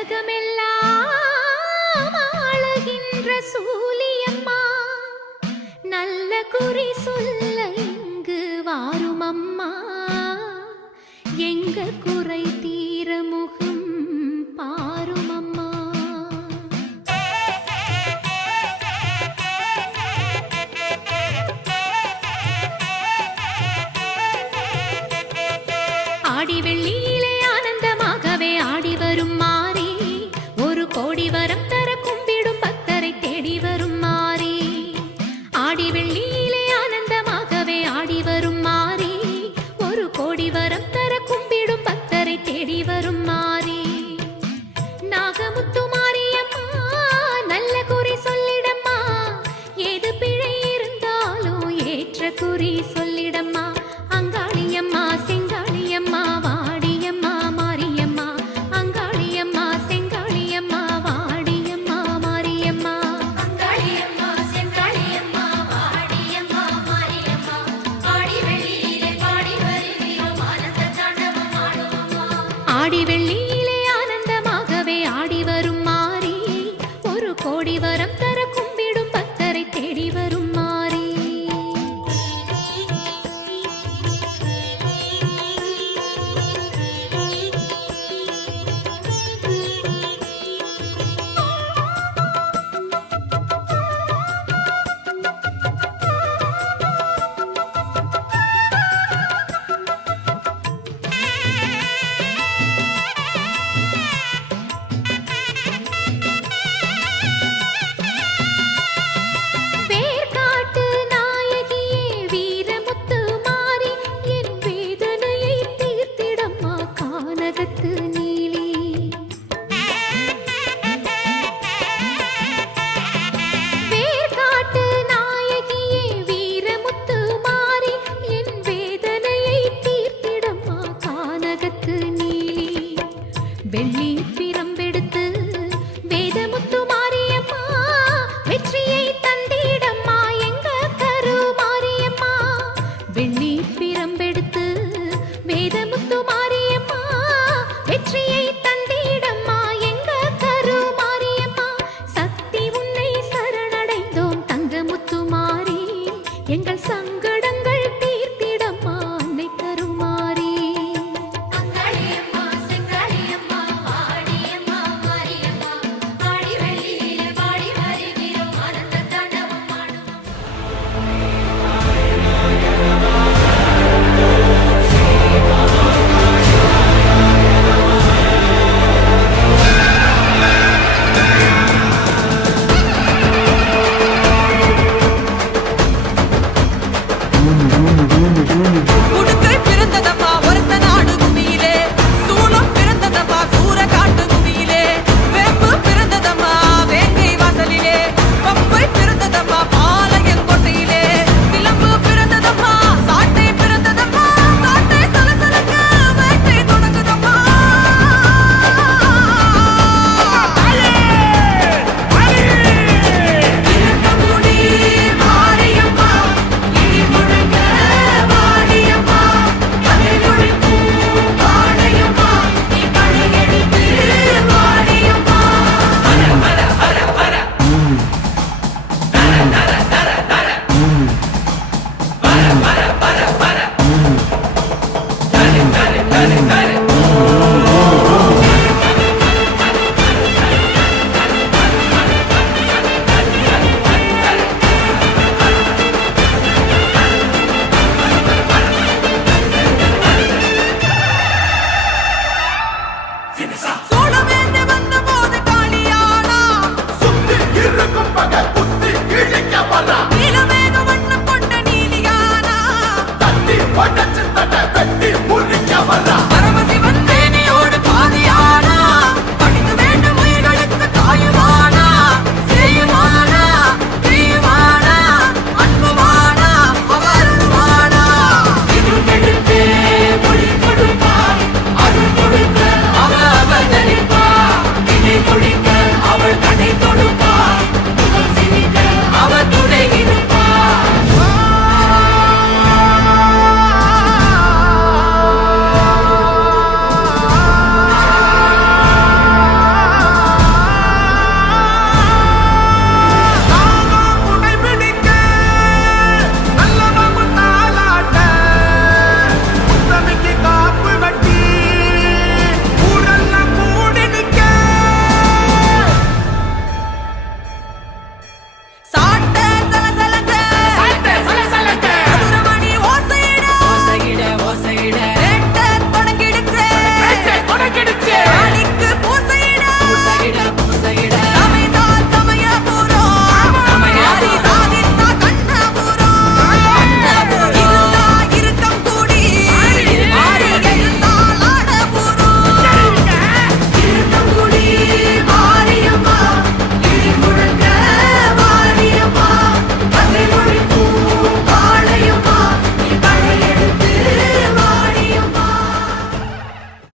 உலகமெல்லாம் ஆளுகின்ற சூலியம்மா, நல்ல குறி சொல்ல இங்கு வாரும் அம்மா, எங்க குறை தீர முகம் பாரும் அம்மா. ஆடி வெள்ளியிலே ஆனந்தமாகவே ஆடி வரும் மாறி, ஒரு கோடி வரம் தர கும்பிடும் பக்தரை தேடி வரும் மாறி. ஆடி வெள்ளியிலே ஆனந்தமாகவே ஆடி வரும் மாறி, ஒரு கோடி வரம் தர கும்பிடும் பக்தரை தேடி வரும் மாறி. நாகமுத்து மாரியம்மா, நல்ல குறி சொல்லிடம்மா, ஏது பிழை இருந்தாலும் ஏற்ற குறி சொல்லிடம்மா. அங்காளியம்மா செங்காளியம்மா வாடியம்மா மாரியம்மா, அங்காளியம்மா செங்காளியம்மா வாடியம்மா மாரியம்மா. அங்காளியம்மா செங்காளியம்மா வாடியம்மா மாரியம்மா, ஆடி வெள்ளியிலே பாடி வருகிறோம் ஆனந்த தாண்டவம் ஆடுவோம்மா. ஆடி வெள்ளி